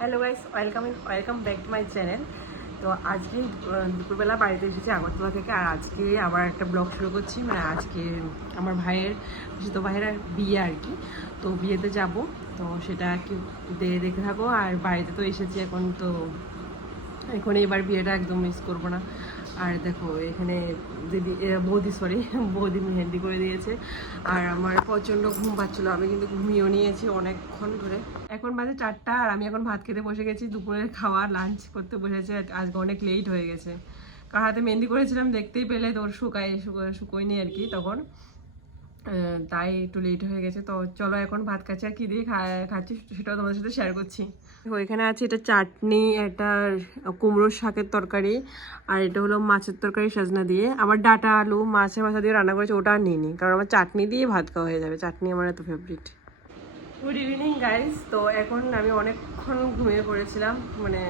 Hello guys welcome welcome back to my channel তো আজকে দুপুরবেলা বাড়িতে এসেছি আগরতলা থেকে, আর আজকে আবার একটা ব্লগ শুরু করছি। মানে আজকে আমার ভাইয়ের তো ভাইয়ের বিয়ে আর কি। তো বিয়েতে যাব, তো সেটা কি দেখে থাকো। আর বাড়িতে তো এসেছি এখন, তো এখন এবার বিয়েটা একদম মিস করব না। আর দেখো, এখানে দিদি বৌদি সরি বৌদি মেহেন্দি করে দিয়েছে। আর আমার প্রচণ্ড ঘুম পাচ্ছিলো, আমি কিন্তু ঘুমিয়েও নিয়েছি অনেকক্ষণ ধরে। এখন বাজে চারটা, আর আমি এখন ভাত খেতে বসে গেছি দুপুরের খাওয়া লাঞ্চ করতে বসেছে, আজকে অনেক লেট হয়ে গেছে। কার হাতে মেহেন্দি করেছিলাম দেখতেই পেলে, তোর শুকায়, শুকো- শুকোয়নি আর কি তখন। তাই একটু লেট হয়ে গেছে। তো চলো এখন ভাত খাচ্ছি আর কি দিয়ে খাচ্ছি সেটাও তোমাদের সাথে শেয়ার করছি। এখানে আছে এটা চাটনি এটা কুমড়োর শাকের তরকারি আর এটা হলো মাছের তরকারি সাজনা দিয়ে। আবার ডাটা আলু মাছের মাথা দিয়ে রান্না করেছে ওটা আর নিইনি কারণ আমার চাটনি দিয়ে ভাত খাওয়া হয়ে যাবে। চাটনি আমার এত ফেভারিট গুড ইভিনিং গাইস তো এখন আমি অনেকক্ষণ ঘুমিয়ে পড়েছিলাম। মানে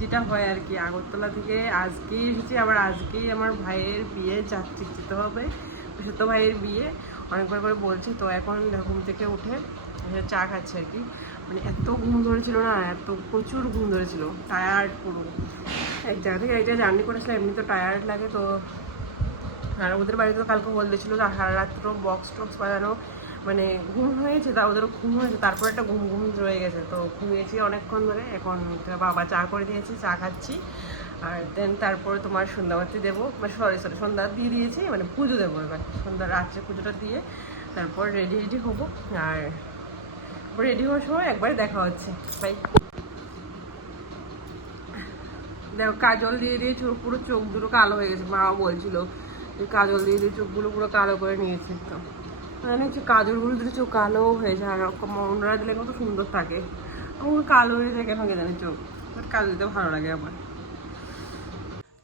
যেটা হয় আর কি আগরতলা থেকে আজকেই এসেছি। আবার আজকেই আমার ভাইয়ের বিয়ে যাত্রী যেতে হবে। ছোট ভাইয়ের বিয়ে। অনেকবার করে বলছে, তো এখন ঘুম থেকে উঠে চা খাচ্ছে আর কি। মানে এত ঘুম ধরেছিল না, এত প্রচুর ঘুম ধরেছিল টায়ার্ড পুরো। এক জায়গা থেকে এক জায়গায় জার্নি করেছিলাম এমনি তো টায়ার্ড লাগে, তো আর ওদের বাড়িতে তো কালকে বলতেছিল সারা রাত্র বক্স টক্স বাজানো। মানে ঘুম হয়েছে তা ওদেরও ঘুম হয়েছে, তারপর একটা ঘুম ঘুম রয়ে গেছে। তো ঘুমিয়েছি অনেকক্ষণ ধরে, এখন বাবা চা করে দিয়েছি, চা খাচ্ছি। আর দেন তারপরে তোমার সন্ধ্যাবাতি দেবো মানে সরি সরি সন্ধ্যা দিয়ে দিয়েছি মানে পুজো দেবো এবার, সন্ধ্যা রাত্রে পুজোটা দিয়ে তারপর রেডি রেডি হব। আর রেডি হওয়ার সময় একবারে দেখা হচ্ছে। বাই দেখো, কাজল দিয়ে দিয়ে চোখ পুরো চোখ দুটো কালো হয়ে গেছে, মা বলছিল কাজল দিয়ে দিয়ে চোখগুলো পুরো কালো করে নিয়েছে, তো। মানে হচ্ছে কাজলগুলো দিলে চোখ কালো হয়ে যায় মনরা দিলে কত সুন্দর থাকে। আমার কালো হয়ে যায় কেন জানে চোখ বাট কাজল দিতে ভালো লাগে আমার।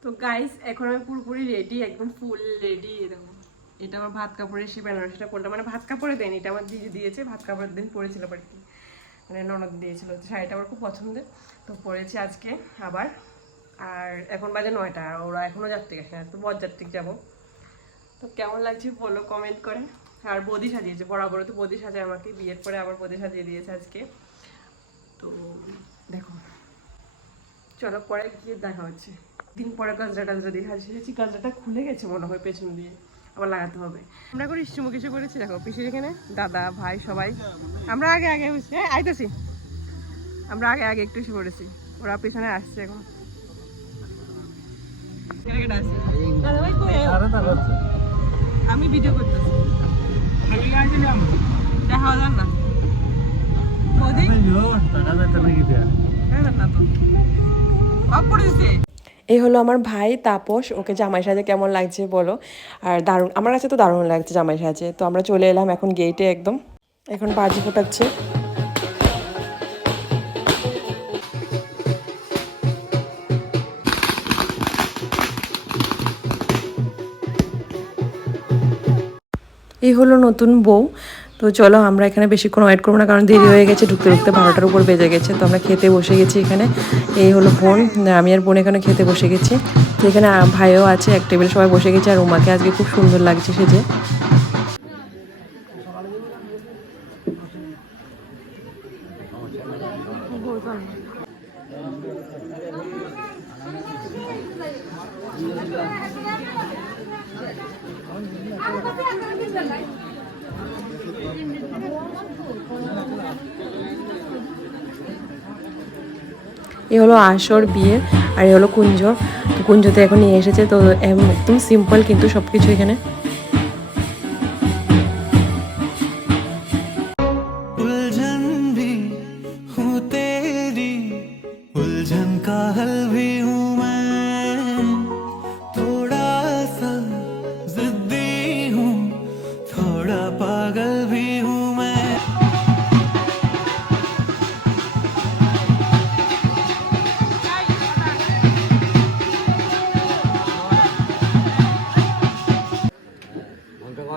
তো গাইস এখন আমি পুরোপুরি রেডি একদম ফুল রেডি এরকম এটা আমার ভাত কাপড়ে সে বেনারসিটা পরলাম। মানে ভাত কাপড়ে দেন এটা আমার দিদি দিয়েছে, ভাত কাপড়ের দিন পরেছিল আর কি মানে ননদ দিয়েছিল শাড়িটা আমার খুব পছন্দের। তো পরেছি আজকে আবার, আর এখন বাজে নয়টা ওরা এখনও যাত্রী গেছে না, তো বরযাত্রী যাব। তো কেমন লাগছে বলো কমেন্ট করে। আর বদি সাজিয়েছে বরাবর তো বদি সাজায় আমাকে, বিয়ের পরে আবার বদি সাজিয়ে দিয়েছে আজকে। তো দেখো, চলো পরে গিয়ে দেখা হচ্ছে। দিন পরে গাজরা টাজরা দিয়ে সাজিয়েছি গাজরাটা খুলে গেছে মনে হয় পেছন দিয়ে, আবার লাগাতে হবে। আমরা করে ইস্টুমু কিছু করেছি দেখো, পিসির এখানে, দাদা, ভাই, সবাই। আমরা আগে আগে হ্যাঁ আইতেছি। আমরা আগে আগে একটু এসে পড়েছি। ওরা পেছনে আসছে এখন? আমি ভিডিও করতেছি। দেখা যান না। এই হলো আমার ভাই তাপস ওকে জামাই সাজে কেমন লাগছে বলো? আর দারুণ আমার কাছে তো দারুণ লাগছে জামাই সাজে। তো আমরা চলে এলাম এখন গেটে একদম। এখন বাজি ফোটাচ্ছে। এই হলো নতুন বউ। তো চলো আমরা এখানে বেশিক্ষণ ওয়েট করব না, কারণ দেরি হয়ে গেছে, ঢুকতে ঢুকতে বারোটার উপর বেজে গেছে। তো আমরা খেতে বসে গেছি এখানে। এই হলো বোন, আমি আর বোন এখানে খেতে বসে গেছি। তো এখানে ভাইও আছে, এক টেবিল সবাই বসে গেছে, আর উমাকে আজকে খুব সুন্দর লাগছে সেজে। এ হলো আসর বিয়ে, আর এ হলো কুঞ্জ। তো কুঞ্জতে এখন নিয়ে এসেছে, তো একদম সিম্পল কিন্তু সব কিছু এখানে।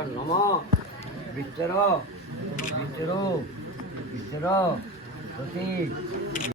নম বিচ্ছর বিচ্ছর বিচ্ছর প্রতীক